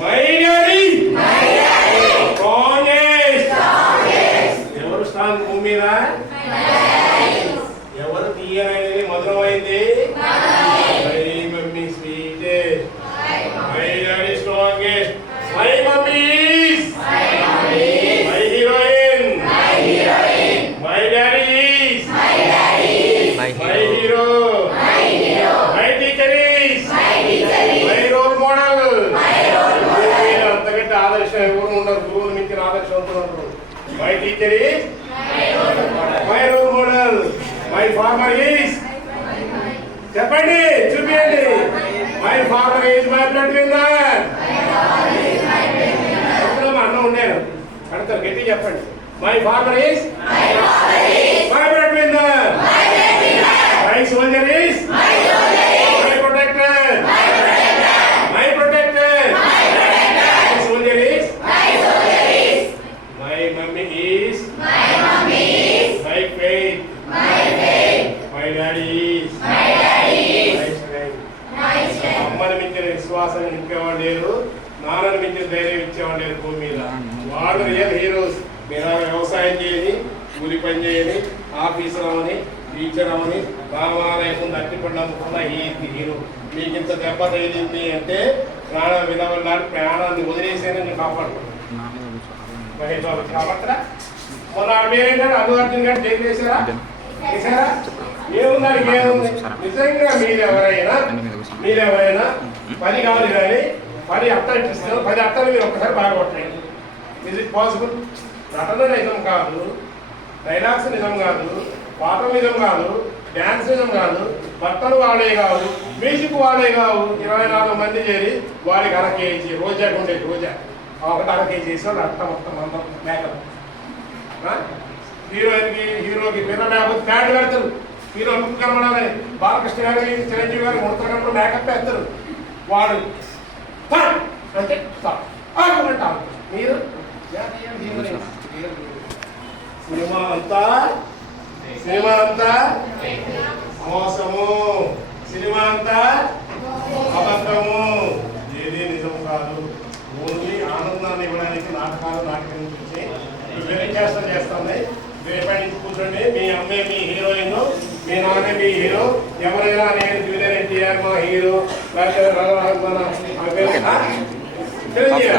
మైనరి కాంగ్రెస్. ఎవరు స్ట్రాంగ్ భూమి ఆదర్శం ఎవరు ఉండరు గురువుని మించిన ఆదర్శవంతులు ఉంటారు my teacher is my role model my farmer is చెప్పండి చూపించండి my farmer is my blood winner అన్న ఉండేను కడతారు గట్టి చెప్పండి. My farmer is my blood winner my soldier is my protector my protector my soldier is my mummy is my faith my daddy అమ్మని మించిన విశ్వాసం ఇంకేవాడు లేరు నాన్నని మించిన ధైర్యం ఇచ్చేవాడు లేరు భూమి మీద వాళ్ళు రియల్ హీరోస్ మీరు వ్యవసాయం చేయని కూలి పని చేయని ఆఫీసర్ అవని టీచర్ అవని రామాలయం అట్టిపండు అమ్ముకున్న ఈ హీరో మీకు ఇంత దెబ్బ తగిలింది అంటే ప్రాణ విధవల్లాంటి ప్రాణాన్ని వదిలేసేనని బాబు కాబట్టరా మొన్న ఆడ అల్లు అర్జున్ గారు జైలు వేశారా ఏముందని ఏముంది? నిజంగా మీరు ఎవరైనా మీరు ఎవరైనా పని కావాలి కానీ పని అట్టలు ఇస్తారు పది అట్టలు మీరు ఒక్కసారి బాగా కొట్టండి. ఇస్ ఇట్ పాసిబుల్ నటన నిజం కాదు డైలాగ్స్ నిజం కాదు పాట నిజం కాదు డ్యాన్స్ నిజం కాదు బట్టలు వాడే కాదు మ్యూజిక్ వాడే కావు. ఇరవై నాలుగు మంది చేరి వాడికి అర కేజీ రోజాకు ఉండేది రోజా. ఒకటి అర కేజీ అట్ట మొత్తం అందరం మేకలు హీరోయిన్కి హీరోకి పిల్ల లేకపోతే ప్యాడ్ పెడతారు హీరో లుక్ కనబడాలి బాలకృష్ణ గారి చిరంజీవి గారు ముడత కనబడి మేకప్ వేస్తారు. వాడు అంటే మీరు? సినిమా అంతా? సినిమా అంతా? మోసము. సినిమా అంతా? అబద్ధము. ఏది నిజం కాదు. ఓన్లీ ఆనందాన్ని ఇవ్వడానికి నాటకాలు నాటకం చూసి వేరే చేస్తాం చేస్తుంది రేపటి నుంచి కూర్చోండి. మీ అమ్మే మీ హీరోయిన్ మీ నాన్నే మీ హీరో ఎవరైనా నేను జూనియర్ ఎన్టీఆర్ మా హీరో లేకపోతే మన చిరంజీవి